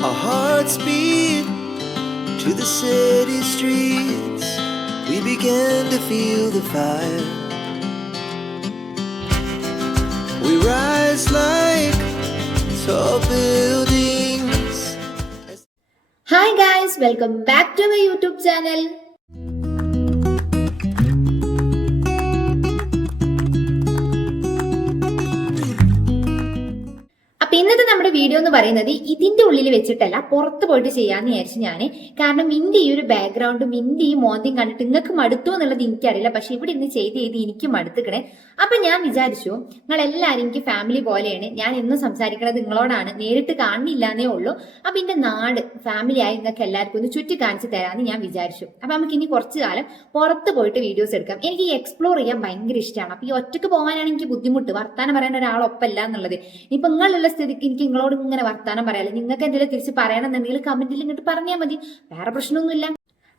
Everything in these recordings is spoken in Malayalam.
Our hearts beat to the city streets. We began to feel the fire. We rise like tall buildings. Hi guys, welcome back to my YouTube channel. എന്ന് പറയുന്നത് ഇതിന്റെ ഉള്ളിൽ വെച്ചിട്ടല്ല പുറത്ത് പോയിട്ട് ചെയ്യാന്ന് വിചാരിച്ചു ഞാൻ കാരണം ഇന്റെ ഈ ഒരു ബാക്ക്ഗ്രൗണ്ടും ഇന്റെ ഈ മോന്തിയും കണ്ടിട്ട് നിങ്ങൾക്ക് മടുത്തു എന്നുള്ളത് എനിക്കറിയില്ല. പക്ഷെ ഇവിടെ ഇന്ന് ചെയ്ത് ചെയ്ത് എനിക്ക് മടുത്തുക്കണേ. അപ്പൊ ഞാൻ വിചാരിച്ചു നിങ്ങൾ എല്ലാവരും എനിക്ക് ഫാമിലി പോലെയാണ്. ഞാൻ എന്നും സംസാരിക്കുന്നത് നിങ്ങളോടാണ്. നേരിട്ട് കാണുന്നില്ല എന്നേ ഉള്ളൂ. അപ്പൊ എന്റെ നാട് ഫാമിലി ആയി നിങ്ങൾക്ക് എല്ലാവർക്കും ഒന്ന് ചുറ്റി കാണിച്ചു തരാമെന്ന് ഞാൻ വിചാരിച്ചു. അപ്പൊ നമുക്ക് ഇനി കുറച്ചു കാലം പുറത്ത് പോയിട്ട് വീഡിയോസ് എടുക്കാം. എനിക്ക് എക്സ്പ്ലോർ ചെയ്യാൻ ഭയങ്കര ഇഷ്ടമാണ് അപ്പൊ ഈ ഒറ്റയ്ക്ക് പോകാനാണ് എനിക്ക് ബുദ്ധിമുട്ട്. വർത്താനം പറയാൻ ഒരാളൊപ്പല്ല എന്നുള്ളത്. ഇപ്പൊ നിങ്ങളുള്ള സ്ഥിതിക്ക് എനിക്ക് നിങ്ങളോട് ഇങ്ങനെ വർത്താനം പറയാല്ലേ നിങ്ങൾക്ക് എന്തെങ്കിലും തിരിച്ച് പറയണമെന്നുണ്ടെങ്കിൽ കമന്റിൽ ഇങ്ങോട്ട് പറഞ്ഞാൽ മതി. വേറെ പ്രശ്നമൊന്നുമില്ല.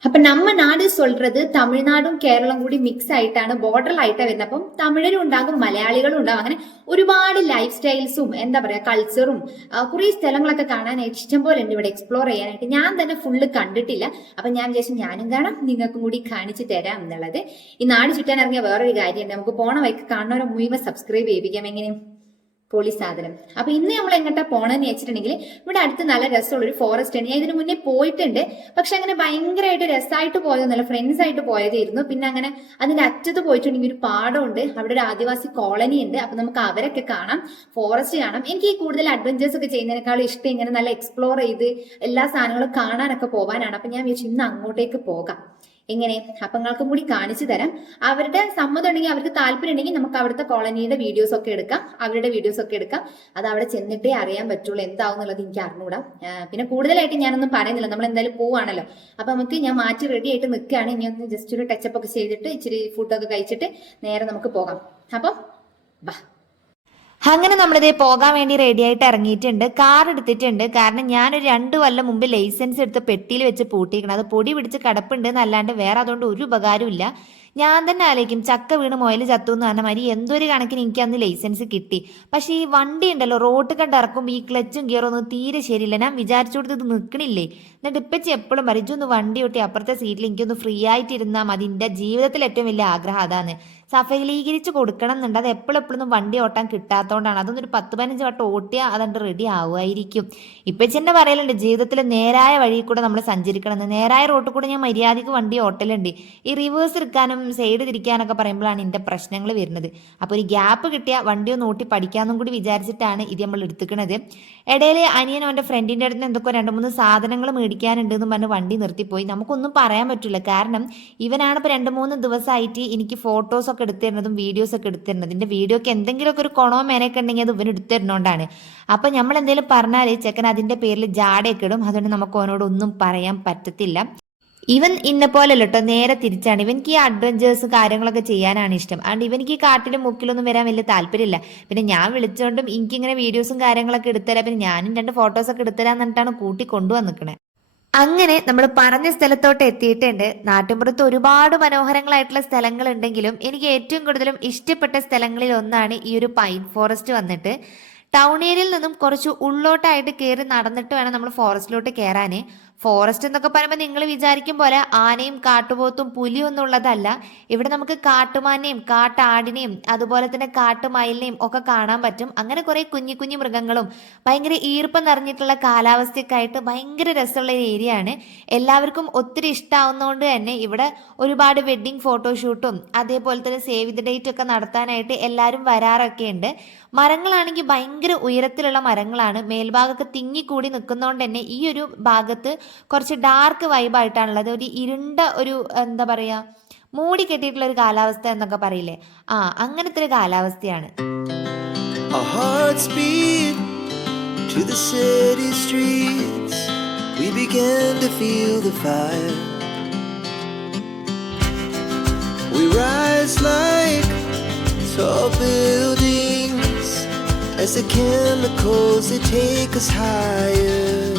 അപ്പൊ നമ്മ നാട് സൊല്ലത് തമിഴ്നാടും കേരളം കൂടി മിക്സ് ആയിട്ടാണ് ബോർഡർ ആയിട്ട് വരുന്നത്. അപ്പം തമിഴരും ഉണ്ടാകും മലയാളികളും ഉണ്ടാകും. അങ്ങനെ ഒരുപാട് ലൈഫ് സ്റ്റൈൽസും എന്താ പറയാ കൾച്ചറും കുറെ സ്ഥലങ്ങളൊക്കെ കാണാനായിട്ട് ഇഷ്ടംപോലെ ഉണ്ട് ഇവിടെ എക്സ്പ്ലോർ ചെയ്യാനായിട്ട്. ഞാൻ തന്നെ ഫുള്ള് കണ്ടിട്ടില്ല. അപ്പൊ ഞാൻ വിചാരിച്ചു ഞാനും കാണാം നിങ്ങൾക്കും കൂടി കാണിച്ചു തരാം എന്നുള്ളത്. ഈ നാട് ചുറ്റാൻ ഇറങ്ങിയ വേറൊരു കാര്യമുണ്ട്. നമുക്ക് പോണ വൈക്ക് കാണുന്നവരെ മുഴുവൻ സബ്സ്ക്രൈബ് ചെയ്യിപ്പിക്കാം. എങ്ങനെയും പൊളി സാധനം അപ്പൊ ഇന്ന് നമ്മൾ എങ്ങോട്ടാ പോണെന്ന് വെച്ചിട്ടുണ്ടെങ്കിൽ ഇവിടെ അടുത്ത് നല്ല രസമുള്ള ഒരു ഫോറസ്റ്റ് ആണ് ഞാൻ ഇതിനു മുന്നേ പോയിട്ടുണ്ട്. പക്ഷെ അങ്ങനെ ഭയങ്കരമായിട്ട് രസമായിട്ട് പോയതൊന്നുമല്ല ഫ്രണ്ട്സ് ആയിട്ട് പോയതായിരുന്നു. പിന്നെ അങ്ങനെ അതിന്റെ അറ്റത്ത് പോയിട്ടുണ്ടെങ്കിൽ ഒരു പാടമുണ്ട്. അവിടെ ഒരു ആദിവാസി കോളനി ഉണ്ട്. അപ്പൊ നമുക്ക് അവരൊക്കെ കാണാം. ഫോറസ്റ്റ് കാണാം. എനിക്ക് ഈ കൂടുതൽ അഡ്വഞ്ചേഴ്സ് ഒക്കെ ചെയ്യുന്നതിനേക്കാളും ഇഷ്ടം ഇങ്ങനെ നല്ല എക്സ്പ്ലോർ ചെയ്ത് എല്ലാ സാധനങ്ങളും കാണാനൊക്കെ പോകാനാണ് അപ്പൊ ഞാൻ വിചാരിച്ചു ഇന്ന് അങ്ങോട്ടേക്ക് പോകാം. എങ്ങനെ? അപ്പൊ നിങ്ങൾക്കും കൂടി കാണിച്ചു തരാം. അവരുടെ സമ്മതം ഉണ്ടെങ്കിൽ അവർക്ക് താല്പര്യം ഉണ്ടെങ്കിൽ നമുക്ക് അവിടുത്തെ കോളനിയുടെ വീഡിയോസ് ഒക്കെ എടുക്കാം. അവരുടെ വീഡിയോസ് ഒക്കെ എടുക്കാം. അത് അവിടെ ചെന്നിട്ടേ അറിയാൻ പറ്റുള്ളൂ എന്താവും എന്നുള്ളത് എനിക്ക് അറിഞ്ഞൂടാ. പിന്നെ കൂടുതലായിട്ട് ഞാനൊന്നും പറയുന്നില്ല. നമ്മൾ എന്തായാലും പോവാണല്ലോ. അപ്പൊ നമുക്ക് ഞാൻ മാറ്റി റെഡി ആയിട്ട് നിൽക്കുകയാണ്. ഇനി ഒന്ന് ജസ്റ്റ് ഒരു ടച്ചപ്പ് ഒക്കെ ചെയ്തിട്ട് ഇച്ചിരി ഫുഡൊക്കെ കഴിച്ചിട്ട് നേരെ നമുക്ക് പോകാം. അപ്പം ബാ അങ്ങനെ നമ്മളിതേ പോകാൻ വേണ്ടി റെഡി ആയിട്ട് ഇറങ്ങിയിട്ടുണ്ട്. കാർ എടുത്തിട്ടുണ്ട്. കാരണം ഞാൻ ഒരു രണ്ട് കൊല്ലം മുമ്പ് ലൈസൻസ് എടുത്ത് പെട്ടിയിൽ വെച്ച് പൂട്ടിയിരിക്കണം അത് പൊടി പിടിച്ച് കിടപ്പുണ്ട് എന്നല്ലാണ്ട് വേറെ അതുകൊണ്ട് ഒരു ഉപകാരമില്ല ഞാൻ തന്നെ ആലോചിക്കും ചക്ക വീണ് മുയൽ ചത്തു എന്ന് പറഞ്ഞ മാതിരി എന്തൊരു കണക്കിന് എനിക്ക് അന്ന് ലൈസൻസ് കിട്ടി. പക്ഷേ ഈ വണ്ടി ഉണ്ടല്ലോ റോട്ട് കണ്ട് ഇറക്കുമ്പോൾ ഈ ക്ലച്ചും ഗിയറും ഒന്നും തീരെ ശരിയില്ല. ഞാൻ വിചാരിച്ചു കൊടുത്തത് നിൽക്കണില്ലേ എന്നിട്ട് ഇപ്പച്ചി എപ്പോഴും പറയും "ഇജ്ജ് ഒന്ന് വണ്ടി ഒട്ടി അപ്പുറത്തെ സീറ്റിൽ എനിക്കൊന്ന് ഫ്രീ ആയിട്ടിരുന്നാൽ മതി. എന്റെ ജീവിതത്തിൽ ഏറ്റവും വലിയ ആഗ്രഹം അതാണ്. സഫലീകരിച്ച് കൊടുക്കണം എന്നുണ്ട് അത് എപ്പോഴും എപ്പോഴൊന്നും വണ്ടി ഓട്ടാൻ കിട്ടാത്തതുകൊണ്ടാണ് അതൊന്നും ഒരു പത്ത് പതിനഞ്ച് വട്ടം ഓട്ടിയാൽ അതുകൊണ്ട് റെഡി ആവുമായിരിക്കും. ഇപ്പച്ചെന്നെ പറയലുണ്ട് ജീവിതത്തിൽ നേരായ വഴി കൂടെ നമ്മൾ സഞ്ചരിക്കണം നേരായ റോട്ടിൽ കൂടെ ഞാൻ മര്യാദയ്ക്ക് വണ്ടി ഓട്ടലുണ്ട്. ഈ റിവേഴ്സ് എടുക്കാനും സൈഡ് തിരിക്കാനൊക്കെ പറയുമ്പോഴാണ് ഇതിന്റെ പ്രശ്നങ്ങൾ വരുന്നത്. അപ്പോൾ ഒരു ഗ്യാപ്പ് കിട്ടിയാൽ വണ്ടി ഒന്ന് ഓട്ടി പഠിക്കാമെന്നും കൂടി വിചാരിച്ചിട്ടാണ് ഇത് നമ്മൾ എടുത്തുക്കണത്. ഇടയിൽ അനിയൻ അവന്റെ ഫ്രണ്ടിന്റെ അടുത്ത് എന്തൊക്കെ രണ്ട് മൂന്ന് സാധനങ്ങൾ മേടിക്കാനുണ്ട് എന്ന് പറഞ്ഞ് വണ്ടി നിർത്തിപ്പോയി. നമുക്കൊന്നും പറയാൻ പറ്റില്ല. കാരണം ഇവനാണ് ഇപ്പോൾ രണ്ട് മൂന്ന് ദിവസമായിട്ട് എനിക്ക് ഫോട്ടോസൊക്കെ എടുത്തു തരുന്നതും വീഡിയോസ് ഒക്കെ എടുത്തു തരുന്നത്. ഇതിന്റെ വീഡിയോക്ക് എന്തെങ്കിലുമൊക്കെ ഒരു കൊണോ മേനൊക്കെ ഉണ്ടെങ്കിൽ അത് ഇവൻ എടുത്തു അപ്പൊ നമ്മൾ എന്തെങ്കിലും പറഞ്ഞാൽ ചെക്കൻ അതിന്റെ പേരിൽ ജാടയൊക്കെ ഇടും. അതുകൊണ്ട് നമുക്ക് അവനോട് ഒന്നും പറയാൻ പറ്റത്തില്ല. ഇവൻ ഇന്ന പോലെ കേട്ടോ നേരെ തിരിച്ചാണ്. ഇവനിക്ക് ഈ അഡ്വഞ്ചേഴ്സ് കാര്യങ്ങളൊക്കെ ചെയ്യാനാണ് ഇഷ്ടം. അതുകൊണ്ട് ഇവനിക്ക് ഈ കാട്ടിലും മുക്കിലൊന്നും വരാൻ വലിയ താല്പര്യമില്ല. പിന്നെ ഞാൻ വിളിച്ചുകൊണ്ടും എനിക്കിങ്ങനെ വീഡിയോസും കാര്യങ്ങളൊക്കെ എടുത്തുതരാം പിന്നെ ഞാനും രണ്ട് ഫോട്ടോസൊക്കെ എടുത്തരാന്നിട്ടാണ് കൂട്ടി കൊണ്ടുവന്നിക്കണേ അങ്ങനെ നമ്മൾ പറഞ്ഞ സ്ഥലത്തോട്ട് എത്തിയിട്ടുണ്ട്. നാട്ടിൻപുറത്ത് ഒരുപാട് മനോഹരങ്ങളായിട്ടുള്ള സ്ഥലങ്ങൾ ഉണ്ടെങ്കിലും എനിക്ക് ഏറ്റവും കൂടുതലും ഇഷ്ടപ്പെട്ട സ്ഥലങ്ങളിൽ ഒന്നാണ് ഈ ഒരു പൈൻ ഫോറസ്റ്റ് വന്നിട്ട്. ടൗൺ ഏരിയയിൽ നിന്നും കുറച്ച് ഉള്ളോട്ടായിട്ട് കയറി നടന്നിട്ട് വേണം നമ്മൾ ഫോറസ്റ്റിലോട്ട് കയറാൻ ഫോറസ്റ്റ് എന്നൊക്കെ പറയുമ്പോൾ നിങ്ങൾ വിചാരിക്കും പോലെ ആനയും കാട്ടുപോത്തും പുലിയും ഉള്ളതല്ല ഇവിടെ നമുക്ക് കാട്ടുമാനെയും കാട്ടാടിനെയും അതുപോലെ തന്നെ കാട്ടുമയിലിനെയും ഒക്കെ കാണാൻ പറ്റും. അങ്ങനെ കുറേ കുഞ്ഞു കുഞ്ഞു മൃഗങ്ങളും ഭയങ്കര ഈർപ്പം നിറഞ്ഞിട്ടുള്ള കാലാവസ്ഥയൊക്കെ ആയിട്ട് ഭയങ്കര രസമുള്ള ഒരു ഏരിയ ആണ്. എല്ലാവർക്കും ഒത്തിരി ഇഷ്ടമാവുന്നതുകൊണ്ട് തന്നെ ഇവിടെ ഒരുപാട് വെഡ്ഡിങ് ഫോട്ടോഷൂട്ടും അതേപോലെ തന്നെ സേവ് ദി ഡേറ്റ് ഒക്കെ നടത്താനായിട്ട് എല്ലാവരും വരാറൊക്കെ ഉണ്ട്. മരങ്ങളാണെങ്കിൽ ഭയങ്കര ഉയരത്തിലുള്ള മരങ്ങളാണ്. മേൽഭാഗമൊക്കെ തിങ്ങിക്കൂടി നിൽക്കുന്നതുകൊണ്ട് തന്നെ ഈ ഒരു ഭാഗത്ത് കുറച്ച് ഡാർക്ക് വൈബായിട്ടാണുള്ളത് ഒരു ഇരുണ്ട ഒരു എന്താ പറയുക മൂടി കെട്ടിയിട്ടുള്ള ഒരു കാലാവസ്ഥ എന്നൊക്കെ പറയില്ലേ ആ അങ്ങനത്തെ ഒരു കാലാവസ്ഥയാണ്. We rise like tall buildings as the chemicals they take us higher.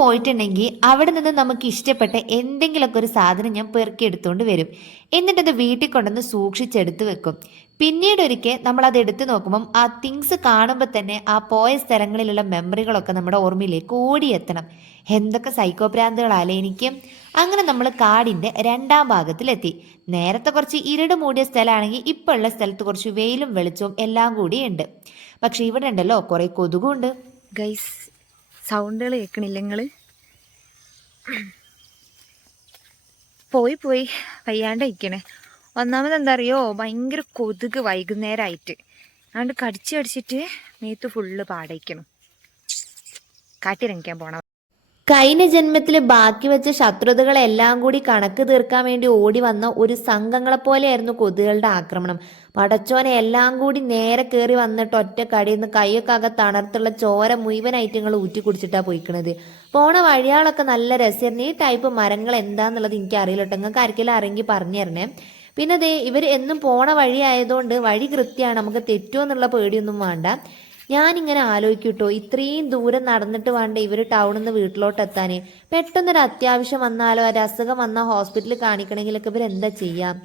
പോയിട്ടുണ്ടെങ്കിൽ അവിടെ നിന്ന് നമുക്ക് ഇഷ്ടപ്പെട്ട എന്തെങ്കിലുമൊക്കെ ഒരു സാധനം ഞാൻ പെറുക്കി എടുത്തുകൊണ്ട് വരും എന്നിട്ടത് വീട്ടിൽ കൊണ്ടുവന്ന് സൂക്ഷിച്ചെടുത്ത് വെക്കും. പിന്നീട് ഒരിക്കൽ നമ്മൾ അത് എടുത്തു നോക്കുമ്പം ആ തിങ്സ് കാണുമ്പോൾ തന്നെ ആ പോയ സ്ഥലങ്ങളിലുള്ള മെമ്മറികളൊക്കെ നമ്മുടെ ഓർമ്മയിലേക്ക് ഓടിയെത്തണം. എന്തൊക്കെ സൈക്കോഭ്രാന്തുകളാലേ എനിക്ക്? അങ്ങനെ നമ്മൾ കാടിന്റെ രണ്ടാം ഭാഗത്തിലെത്തി. നേരത്തെ കുറച്ച് ഇരുട് മൂടിയ സ്ഥലമാണെങ്കിൽ ഇപ്പോൾ ഉള്ള സ്ഥലത്ത് കുറച്ച് വെയിലും വെളിച്ചവും എല്ലാം കൂടി ഉണ്ട്. പക്ഷെ ഇവിടെ ഉണ്ടല്ലോ കുറെ കൊതുകുണ്ട് ഗൈസ് സൗണ്ടുകൾ കേൾക്കണില്ല നിങ്ങൾ പോയി പോയി. വയ്യാണ്ട് ഇരിക്കണേ. ഒന്നാമത് എന്താ അറിയോ? ഭയങ്കര കൊതുക് വൈകുന്നേരമായിട്ട് അതുകൊണ്ട് കടിച്ച് കടിച്ചിട്ട് മേത്ത് ഫുള്ള് പാടയിക്കണം കാട്ടിറങ്ങിക്കാൻ പോണം കഴിഞ്ഞ ജന്മത്തിൽ ബാക്കി വെച്ച ശത്രുതകളെല്ലാം കൂടി കണക്ക് തീർക്കാൻ വേണ്ടി ഓടി വന്ന ഒരു സംഘങ്ങളെപ്പോലെയായിരുന്നു കൊതുകുകളുടെ ആക്രമണം. പടച്ചോനെ എല്ലാം കൂടി നേരെ കയറി വന്നിട്ട് ഒറ്റ കടിയിൽ നിന്ന് കൈയൊക്കെ അകത്ത് തണർത്തുള്ള ചോര മുഴുവൻ ഐറ്റങ്ങൾ ഊറ്റി കുടിച്ചിട്ടാ പോയിക്കണത്. പോണ വഴിയാളൊക്കെ നല്ല രസമായിരുന്നു. ഈ ടൈപ്പ് മരങ്ങൾ എന്താന്നുള്ളത് എനിക്ക് അറിയില്ല കേട്ടോ നിങ്ങൾക്ക് ആർക്കെങ്കിലും അറിയെങ്കിൽ പറഞ്ഞു തരണേ. പിന്നെ ദേ ഇവർ എന്നും പോണ വഴി ആയതുകൊണ്ട് വഴി കൃത്യമാണ് നമുക്ക് തെറ്റുമെന്നുള്ള പേടിയൊന്നും വേണ്ട. ഞാനിങ്ങനെ ആലോചിക്കൂട്ടോ ഇത്രയും ദൂരം നടന്നിട്ട് വേണ്ട ഇവർ ടൗണിൽ നിന്ന് വീട്ടിലോട്ട് എത്താൻ പെട്ടെന്നൊരു അത്യാവശ്യം വന്നാലോ ഒരു അസുഖം വന്നാൽ ഹോസ്പിറ്റലിൽ കാണിക്കണമെങ്കിലൊക്കെ ഇവർ എന്താ ചെയ്യാം?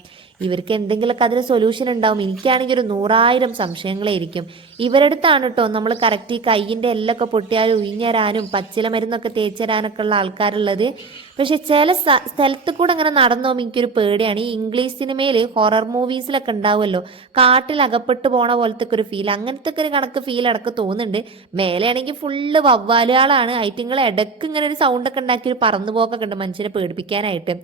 ഇവർക്ക് എന്തെങ്കിലുമൊക്കെ അതിന് സൊല്യൂഷൻ ഉണ്ടാവും. എനിക്കാണെങ്കിൽ ഒരു നൂറായിരം സംശയങ്ങളായിരിക്കും ഇവരടുത്താണ് കേട്ടോ നമ്മൾ കറക്റ്റ് ഈ കൈയിന്റെ എല്ലൊക്കെ പൊട്ടിയാൽ ഉയിഞ്ഞരാനും പച്ചില മരുന്നൊക്കെ തേച്ചരാനൊക്കെ ഉള്ള ആൾക്കാരുള്ളത്. പക്ഷെ ചില സ്ഥ- സ്ഥലത്ത് കൂടെ അങ്ങനെ നടന്നു എനിക്കൊരു പേടിയാണ്. ഈ ഇംഗ്ലീഷ് സിനിമയിൽ ഹൊറർ മൂവീസിലൊക്കെ ഉണ്ടാവുമല്ലോ. കാട്ടിൽ അകപ്പെട്ടു പോണ പോലത്തെ ഒരു ഫീൽ അങ്ങനത്തെ ഒരു കണക്ക് ഫീൽ അടക്കം തോന്നുന്നുണ്ട്. മേലെയാണെങ്കിൽ ഫുള്ള് വവ്വാലുകളാണ്. ഐറ്റിങ്ങൾ ഇടയ്ക്ക് ഇങ്ങനെ ഒരു സൗണ്ട് ഒക്കെ ഉണ്ടാക്കി ഒരു പറന്നു പോക്കൊക്കെ ഉണ്ട് മനുഷ്യനെ പേടിപ്പിക്കാനായിട്ട്.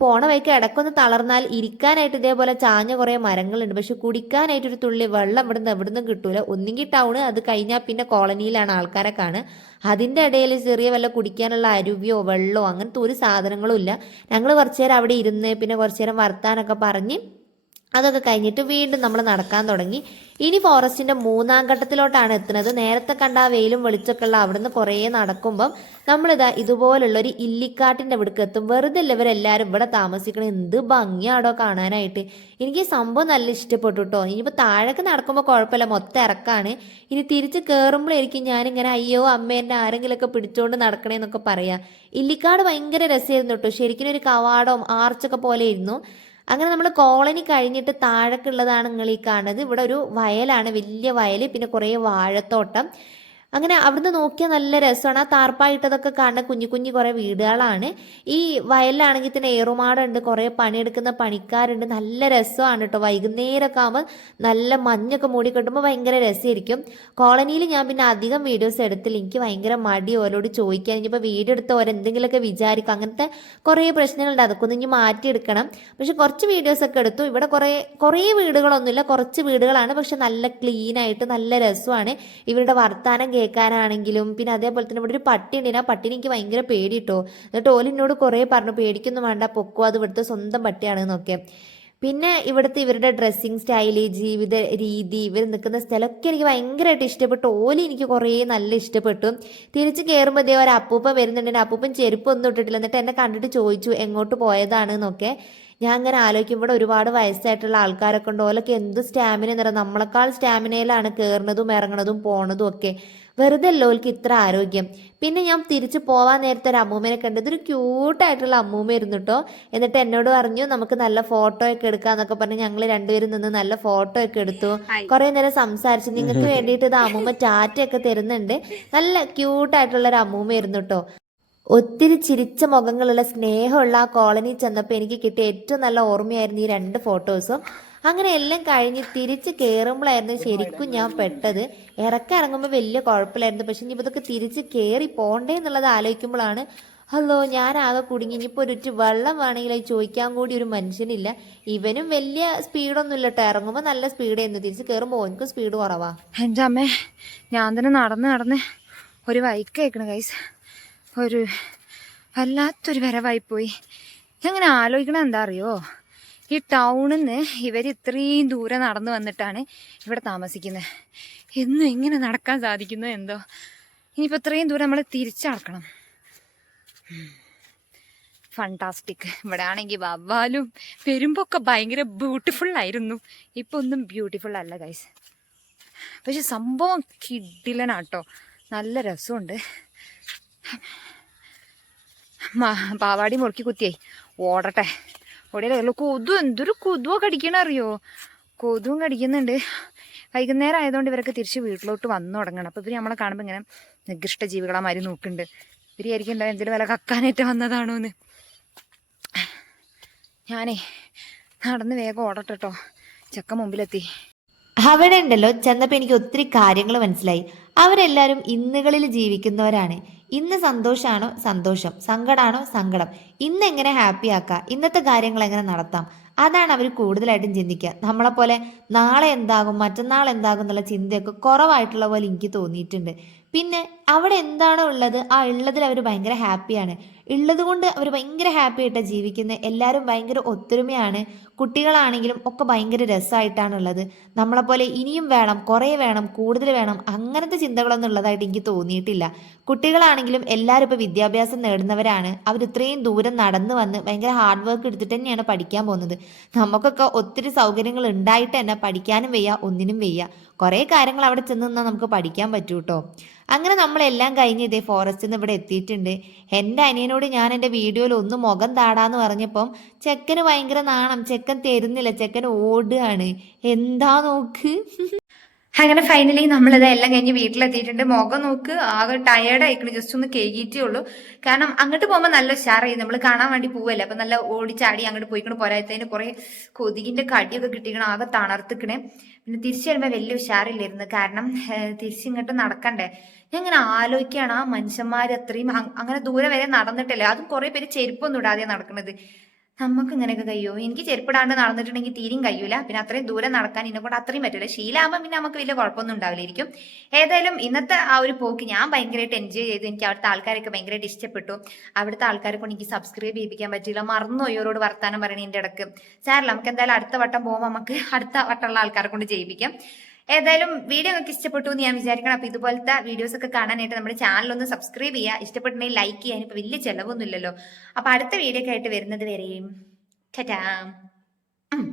പോണ വഴിക്ക് ഇടക്കൊന്ന് തളർന്നാൽ ഇരിക്കാനായിട്ട് ഇതേപോലെ ചാഞ്ഞ കുറേ മരങ്ങളുണ്ട്. പക്ഷെ കുടിക്കാനായിട്ട് ഒരു തുള്ളി വെള്ളം എവിടെ നിന്നും കിട്ടൂല. ഒന്നുകിൽ ടൗണ് അത് കഴിഞ്ഞാൽ പിന്നെ കോളനിയിലാണ് ആൾക്കാരെ കാണുക. അതിന്റെ ഇടയിൽ ചെറിയ വല്ല കുടിക്കാനുള്ള അരുവിയോ വെള്ളമോ അങ്ങനത്തെ ഒരു സാധനങ്ങളും ഇല്ല. ഞങ്ങൾ കുറച്ചു നേരം അവിടെ ഇരുന്ന് പിന്നെ കുറച്ചു നേരം വർത്താനൊക്കെ പറഞ്ഞ് അതൊക്കെ കഴിഞ്ഞിട്ട് വീണ്ടും നമ്മൾ നടക്കാൻ തുടങ്ങി. ഇനി ഫോറസ്റ്റിന്റെ മൂന്നാം ഘട്ടത്തിലോട്ടാണ് എത്തുന്നത്. നേരത്തെ കണ്ട ആ വെയിലും വെളിച്ചൊക്കെ ഉള്ള അവിടുന്ന് കുറേ നടക്കുമ്പം നമ്മളിതാ ഇതുപോലുള്ള ഒരു ഇല്ലിക്കാട്ടിന്റെ ഇവിടേക്ക് എത്തും. വെറുതെ ഇല്ലവരെല്ലാരും ഇവിടെ താമസിക്കണം? എന്ത് ഭംഗിയാടോ കാണാനായിട്ട്. എനിക്ക് സംഭവം നല്ല ഇഷ്ടപ്പെട്ടു കേട്ടോ ഇനിയിപ്പോൾ താഴേക്ക് നടക്കുമ്പോൾ കുഴപ്പമില്ല. മൊത്തം ഇറക്കാണ്. ഇനി തിരിച്ച് കയറുമ്പോഴായിരിക്കും ഞാനിങ്ങനെ അയ്യോ അമ്മ എന്നെ ആരെങ്കിലുമൊക്കെ പിടിച്ചോണ്ട് നടക്കണേന്നൊക്കെ പറയാം. ഇല്ലിക്കാട് ഭയങ്കര രസമായിരുന്നു കേട്ടോ. ശരിക്കും ഒരു കവാടവും ആർച്ചൊക്കെ പോലെ ഇരുന്നു അങ്ങനെ നമ്മൾ കോളനി കഴിഞ്ഞിട്ട് താഴേക്കുള്ളതാണ് നിങ്ങൾ ഈ കാണുന്നത്. ഇവിടെ ഒരു വയലാണ് വലിയ വയൽ പിന്നെ കുറേ വാഴത്തോട്ടം. അങ്ങനെ അവിടുന്ന് നോക്കിയാൽ നല്ല രസമാണ്. ആ താർപ്പായിട്ടതൊക്കെ കാണുന്ന കുഞ്ഞു കുഞ്ഞു കുറേ വീടുകളാണ്. ഈ വയലിലാണെങ്കിൽ തന്നെ ഏറുമാടുണ്ട് കുറേ പണിയെടുക്കുന്ന പണിക്കാരുണ്ട്. നല്ല രസമാണ് കേട്ടോ വൈകുന്നേരമൊക്കെ ആകുമ്പോൾ നല്ല മഞ്ഞൊക്കെ മൂടി കിട്ടുമ്പോൾ ഭയങ്കര രസമായിരിക്കും. കോളനിയിൽ ഞാൻ പിന്നെ അധികം വീഡിയോസ് എടുത്തില്ല. എനിക്ക് ഭയങ്കര മടി ഓരോട് ചോദിക്കാൻ. ഇനിയിപ്പോൾ വീഡിയോ എടുത്ത് ഓരെന്തെങ്കിലുമൊക്കെ വിചാരിക്കും. അങ്ങനത്തെ കുറേ പ്രശ്നങ്ങളുണ്ട്. അതൊക്കെ ഒന്ന് ഇനി മാറ്റിയെടുക്കണം. പക്ഷെ കുറച്ച് വീഡിയോസൊക്കെ എടുത്തു. ഇവിടെ കുറേ കുറേ വീടുകളൊന്നുമില്ല. കുറച്ച് വീടുകളാണ്. പക്ഷെ നല്ല ക്ലീനായിട്ട് നല്ല രസമാണ്. ഇവരുടെ വർത്താനം കേൾക്കാനാണെങ്കിലും പിന്നെ അതേപോലെ തന്നെ ഇവിടെ ഒരു പട്ടി ഉണ്ട്. ആ പട്ടിനെ എനിക്ക് ഭയങ്കര പേടി കേട്ടോ എന്നിട്ട് ഓലിനോട് കുറേ പറഞ്ഞു പേടിക്കൊന്നും വേണ്ട പൊക്കോ അത് ഇവിടുത്തെ സ്വന്തം പട്ടിയാണ് എന്നൊക്കെ. പിന്നെ ഇവിടുത്തെ ഇവരുടെ ഡ്രസ്സിങ് സ്റ്റൈൽ ജീവിത രീതി ഇവർ നിൽക്കുന്ന സ്ഥലമൊക്കെ എനിക്ക് ഭയങ്കരമായിട്ട് ഇഷ്ടപ്പെട്ടു. ഓലി എനിക്ക് കുറേ നല്ല ഇഷ്ടപ്പെട്ടു. തിരിച്ച് കയറുമ്പോൾ ഇതേ ഒരു അപ്പൂപ്പ വരുന്നുണ്ട് അപ്പൂപ്പൻ ചെരുപ്പൊന്നും ഇട്ടിട്ടില്ല. എന്നിട്ട് എന്നെ കണ്ടിട്ട് ചോദിച്ചു എങ്ങോട്ട് പോയതാണ് എന്നൊക്കെ. ഞാൻ അങ്ങനെ ആലോചിക്കും ഇവിടെ ഒരുപാട് വയസ്സായിട്ടുള്ള ആൾക്കാരൊക്കെ ഉണ്ട്. ഓലൊക്കെ എന്ത് സ്റ്റാമിന നിറ നമ്മളെക്കാൾ സ്റ്റാമിനയിലാണ് കയറുന്നതും ഇറങ്ങണതും പോണതും ഒക്കെ. വെറുതെ അല്ല ഓൽക്ക് ഇത്ര ആരോഗ്യം. പിന്നെ ഞാൻ തിരിച്ചു പോവാൻ നേരത്തെ ഒരു അമ്മൂമ്മേനെ കണ്ടത് ഒരു ക്യൂട്ടായിട്ടുള്ള അമ്മൂമ്മയായിരുന്നു കേട്ടോ എന്നിട്ട് എന്നോട് പറഞ്ഞു നമുക്ക് നല്ല ഫോട്ടോ ഒക്കെ എടുക്കാന്നൊക്കെ പറഞ്ഞ് ഞങ്ങൾ രണ്ടുപേരും നിന്ന് നല്ല ഫോട്ടോ ഒക്കെ എടുത്തു. കുറെ നേരം സംസാരിച്ചു നിങ്ങൾക്ക് വേണ്ടിയിട്ട് ഇത് അമ്മൂമ്മ ടാറ്റയൊക്കെ തരുന്നുണ്ട്. നല്ല ക്യൂട്ടായിട്ടുള്ള ഒരു അമ്മൂമ്മയായിരുന്നു കേട്ടോ ഒത്തിരി ചിരിച്ച മുഖങ്ങളുള്ള സ്നേഹമുള്ള ആ കോളനി ചെന്നപ്പോൾ എനിക്ക് കിട്ടിയ ഏറ്റവും നല്ല ഓർമ്മയായിരുന്നു ഈ രണ്ട് ഫോട്ടോസും അങ്ങനെ എല്ലാം കഴിഞ്ഞ് തിരിച്ച് കയറുമ്പോഴായിരുന്നു ശരിക്കും ഞാൻ പെട്ടത്. ഇറക്കം ഇറങ്ങുമ്പോൾ വലിയ കുഴപ്പമില്ലായിരുന്നു. പക്ഷെ ഇനി ഇതൊക്കെ തിരിച്ച് കയറി പോണ്ടേ എന്നുള്ളത് ആലോചിക്കുമ്പോഴാണ് ഹലോ ഞാൻ ആകെ കുടുങ്ങി. ഇനിയിപ്പോൾ ഒരു വെള്ളം വേണമെങ്കിൽ ചോദിക്കാൻ കൂടി ഒരു മനുഷ്യനില്ല. ഇവനും വലിയ സ്പീഡൊന്നും ഇല്ല കേട്ടോ ഇറങ്ങുമ്പോൾ നല്ല സ്പീഡായിരുന്നു. തിരിച്ച് കയറുമ്പോൾ ഓനിക്കും സ്പീഡ് കുറവാ. എന്റെ അമ്മേ ഞാൻ തന്നെ നടന്ന് നടന്ന് ഒരു വൈക്കയക്കണം കൈസ് ഒരു വല്ലാത്തൊരു വരവായിപ്പോയി. ഇങ്ങനെ ആലോചിക്കണം എന്താ അറിയോ? ഈ ടൗണിൽ നിന്ന് ഇവർ ഇത്രയും ദൂരെ നടന്നു വന്നിട്ടാണ് ഇവിടെ താമസിക്കുന്നത് എന്നും എങ്ങനെ നടക്കാൻ സാധിക്കുന്നു എന്തോ. ഇനിയിപ്പോൾ ഇത്രയും ദൂരം നമ്മൾ തിരിച്ചടക്കണം. ഫണ്ടാസ്റ്റിക് ഇവിടെ ആണെങ്കിൽ വവ്വാലും പെരുമ്പൊക്കെ ഭയങ്കര ബ്യൂട്ടിഫുൾ ആയിരുന്നു. ഇപ്പൊ ഒന്നും ബ്യൂട്ടിഫുൾ അല്ല ഗൈസ് പക്ഷെ സംഭവം കിഡിലനാട്ടോ നല്ല രസമുണ്ട്. പാവാടി മുറുക്കി കുത്തിയായി ഓടട്ടെ. ഓടിയാലേ കൊതു എന്തൊരു കൊതുവോ കടിക്കണ അറിയോ? കൊതുവും കടിക്കുന്നുണ്ട്. വൈകുന്നേരം ആയതുകൊണ്ട് ഇവരൊക്കെ തിരിച്ച് വീട്ടിലോട്ട് വന്നു തുടങ്ങണം. അപ്പോൾ ഇവർ നമ്മളെ കാണുമ്പോൾ ഇങ്ങനെ നികൃഷ്ട ജീവികളെ മാതിരി നോക്കുന്നുണ്ട്. ഇവരായിരിക്കും ആയിരിക്കും എന്തെങ്കിലും വില കക്കാനായിട്ട് വന്നതാണോ എന്ന് ഞാനേ നടന്ന് വേഗം ഓടട്ടെ ചെക്ക മുമ്പിലെത്തി. അവിടെ ഉണ്ടല്ലോ. ചെന്നപ്പോൾ എനിക്ക് ഒത്തിരി കാര്യങ്ങൾ മനസ്സിലായി. അവരെല്ലാവരും ഇന്നുകളിൽ ജീവിക്കുന്നവരാണ്. ഇന്ന് സന്തോഷമാണോ സന്തോഷം? സങ്കടമാണോ സങ്കടം? ഇന്ന് എങ്ങനെ ഹാപ്പി ആക്കാം? ഇന്നത്തെ കാര്യങ്ങൾ എങ്ങനെ നടത്താം? അതാണ് അവർ കൂടുതലായിട്ടും ചിന്തിക്കുക. നമ്മളെപ്പോലെ നാളെ എന്താകും മറ്റന്നാൾ എന്താകും എന്നുള്ള ചിന്തയൊക്കെ കുറവായിട്ടുള്ള പോലെ എനിക്ക് തോന്നിയിട്ടുണ്ട്. പിന്നെ അവിടെ എന്താണോ ഉള്ളത്? ആ ഉള്ളതിൽ അവർ ഭയങ്കര ഹാപ്പിയാണ് ഉള്ളത് കൊണ്ട് അവർ ഭയങ്കര ഹാപ്പി ആയിട്ടാണ് ജീവിക്കുന്നത് എല്ലാവരും ഭയങ്കര ഒത്തൊരുമയാണ്. കുട്ടികളാണെങ്കിലും ഒക്കെ ഭയങ്കര രസമായിട്ടാണുള്ളത് നമ്മളെപ്പോലെ ഇനിയും വേണം കുറേ വേണം കൂടുതൽ വേണം അങ്ങനത്തെ ചിന്തകളൊന്നും ഉള്ളതായിട്ട് എനിക്ക് തോന്നിയിട്ടില്ല. കുട്ടികളാണെങ്കിലും എല്ലാവരും ഇപ്പോൾ വിദ്യാഭ്യാസം നേടുന്നവരാണ്. അവർ ഇത്രയും ദൂരം നടന്നു വന്ന് ഭയങ്കര ഹാർഡ് വർക്ക് എടുത്തിട്ട് തന്നെയാണ് പഠിക്കാൻ പോകുന്നത്. നമുക്കൊക്കെ ഒത്തിരി സൗകര്യങ്ങൾ ഉണ്ടായിട്ട് തന്നെ പഠിക്കാനും വയ്യ ഒന്നിനും വയ്യ. കുറേ കാര്യങ്ങൾ അവിടെ ചെന്ന് നിന്നാൽ നമുക്ക് പഠിക്കാൻ പറ്റൂ കേട്ടോ അങ്ങനെ നമ്മളെല്ലാം കഴിഞ്ഞ് ഇതേ ഫോറസ്റ്റിൽ നിന്ന് ഇവിടെ എത്തിയിട്ടുണ്ട്. എന്റെ അനിയനോട് ഞാൻ എന്റെ വീഡിയോയിൽ ഒന്ന് മുഖം താടാന്ന് പറഞ്ഞപ്പം ചെക്കന് ഭയങ്കര നാണം ചെക്കൻ തരുന്നില്ല ചെക്കൻ ഓടുകയാണ്. എന്താ നോക്ക്? അങ്ങനെ ഫൈനലി നമ്മളിത് എല്ലാം കഴിഞ്ഞ് വീട്ടിലെത്തിയിട്ടുണ്ട്. മുഖം നോക്ക് ആകെ ടയേർഡ് ആയിക്കണ്. ജസ്റ്റ് ഒന്ന് കേകിയിട്ടേ ഉള്ളൂ. കാരണം അങ്ങോട്ട് പോകുമ്പോൾ നല്ല ഉഷാറായി. നമ്മൾ കാണാൻ വേണ്ടി പോവല്ലേ? അപ്പൊ നല്ല ഓടിച്ചാടി അങ്ങോട്ട് പോയിക്കണ്. പോരാത്തതിന് കുറെ കൊതുകിന്റെ കടിയൊക്കെ കിട്ടിക്കണം. ആകെ തണർത്തിക്കണേ പിന്നെ തിരിച്ചു വരുമ്പോൾ വലിയ ഉഷാറില്ലായിരുന്നു. കാരണം തിരിച്ചു തിരിച്ചിങ്ങോട്ട് നടക്കണ്ടേ? ഞാൻ ഇങ്ങനെ ആലോചിക്കുകയാണ് ആ മനുഷ്യന്മാർ അത്രയും അങ്- അങ്ങനെ ദൂരെ വരെ നടന്നിട്ടല്ലേ? അതും കുറെ പേര് ചെരുപ്പൊന്നും ഇടാതെ നടക്കുന്നത് നമുക്ക് ഇങ്ങനെയൊക്കെ കഴിയോ? എനിക്ക് ചെരുപ്പിടാണ്ട് നടന്നിട്ടുണ്ടെങ്കിൽ തീരും കഴിയൂല. പിന്നെ അത്രയും ദൂരം നടക്കാൻ എന്നെ കൊണ്ട് അത്രയും പറ്റില്ല ശീലാകുമ്പോൾ പിന്നെ നമുക്ക് വലിയ കുഴപ്പമൊന്നും ഉണ്ടാവില്ലായിരിക്കും. ഏതായാലും ഇന്നത്തെ ആ ഒരു പോക്ക് ഞാൻ ഭയങ്കരമായിട്ട് എൻജോയ് ചെയ്തു. എനിക്ക് അവിടുത്തെ ആൾക്കാരൊക്കെ ഭയങ്കരമായിട്ട് ഇഷ്ടപ്പെട്ടു. അവിടുത്തെ ആൾക്കാരെ കൊണ്ട് എനിക്ക് സബ്സ്ക്രൈബ് ചെയ്യിപ്പിക്കാൻ പറ്റില്ല മറന്നു ഇവരോട് വർത്താനം പറയണതിന്റെ ഇടയ്ക്ക് സാറില്ല നമുക്ക് എന്തായാലും അടുത്ത വട്ടം പോകുമ്പോൾ നമുക്ക് അടുത്ത വട്ടമുള്ള ആൾക്കാരെ കൊണ്ട് ചെയ്യിപ്പിക്കാം. ഏതായാലും വീഡിയോ നിങ്ങൾക്ക് ഇഷ്ടപ്പെട്ടു എന്ന് ഞാൻ വിചാരിക്കണം. അപ്പൊ ഇതുപോലത്തെ വീഡിയോസ് ഒക്കെ കാണാനായിട്ട് നമ്മുടെ ചാനൽ ഒന്ന് സബ്സ്ക്രൈബ് ചെയ്യുക. ഇഷ്ടപ്പെട്ടുണ്ടെങ്കിൽ ലൈക്ക് ചെയ്യാൻ ഇപ്പൊ വലിയ ചെലവൊന്നുമില്ലല്ലോ. അപ്പൊ അടുത്ത വീഡിയോ ഒക്കെ ആയിട്ട് വരുന്നത് വരെയും. ടാറ്റാ ഉം